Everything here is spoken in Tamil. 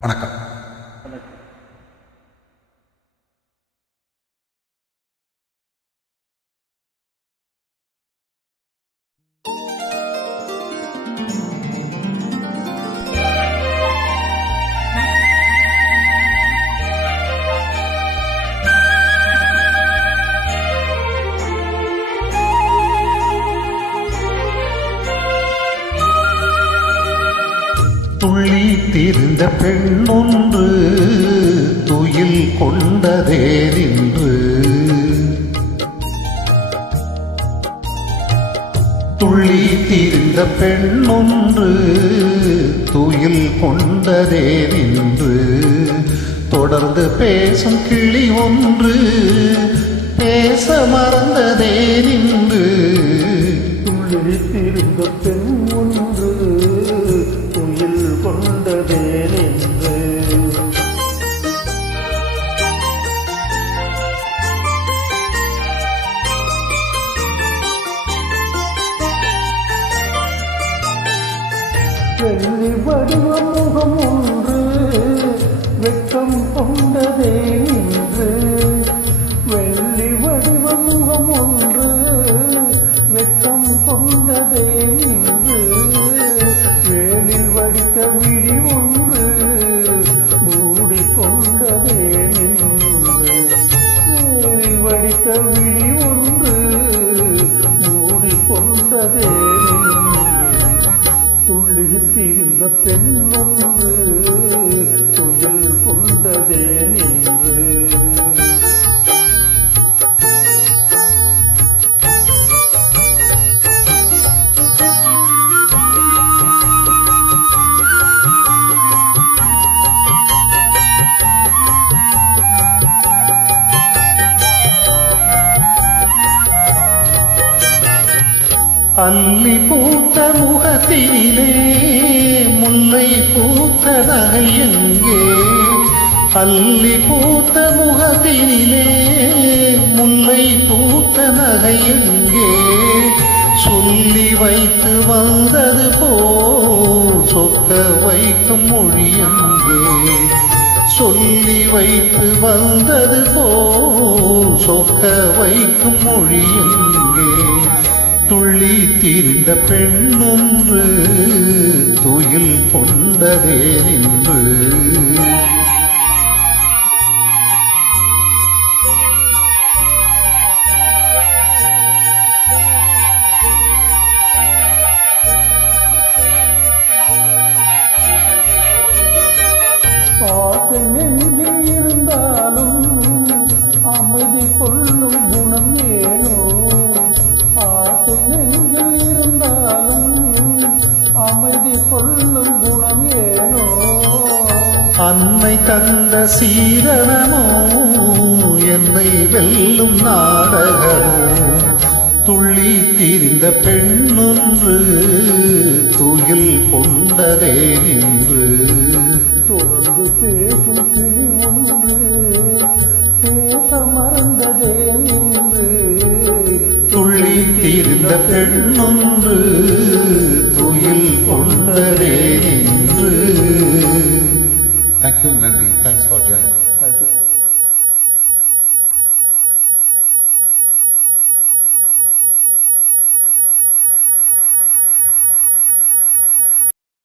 வணக்கம். துள்ளி தீர்ந்த பெண்ணொன்று துயில் கொண்டதே நின்று, துள்ளி தீர்ந்த பெண்ணொன்று துயில் கொண்டதே நின்று, தொடர்ந்து பேசும் கிளி ஒன்று பேச மறந்ததே நின்று. துள்ளி தீர்ந்த பெண் ஒன்று துயில் கொண்டதே நின்று, வெள்ளி வடிவ முகம் ஒன்று வெட்கம் கொண்டதே நின்று, வெள்ளி வடிவ முகம் ஒன்று வெட்கம் கொண்டதே நின்று, வேலில் வடித்த விழி ஒன்று மூடிக்கொண்டதே நின்று, வேலில் வடித்த விழி ஒன்று மூடிக்கொண்டதே நின்று, துள்ளி தீர்ந்த பெண் ஒன்று துயில் கொண்டதே நின்று. அல்லி பூத்த முகத்தினிலே முல்லை பூத்த நகை எங்கே, அல்லி பூத்த முகத்தினிலே முல்லை பூத்த நகை எங்கே, சொல்லி வைத்து வந்தது போ சொக்க வைக்கும் மொழி எங்கே, சொல்லி வைத்து வந்தது போ சொக்க வைக்கும் மொழி எங்கே. துள்ளி தீர்ந்த பெண்ணொன்று துயில் கொண்டதே நின்று, ஆசை நெஞ்சில் இருந்தாலும் அமைதி கொள்ளும் குணம் ஏனோ, ஆசை நெஞ்சில் இருந்தாலும் அமைதி கொள்ளும் குணம் ஏனோ, அன்னை தந்த சீரணமோ என்னை வெல்லும் நாடகமோ, துள்ளி தீர்ந்த பெண்ணொன்று துயில் கொண்டதே நின்று, தொடர்ந்து பேசும் கிளி ஒன்று பேச மறந்ததே நின்று, துள்ளி தீர்ந்த பெண்ணொன்று துயில் கொண்டதே நின்று. Thank you, Nandi. Thanks for joining. Thank you.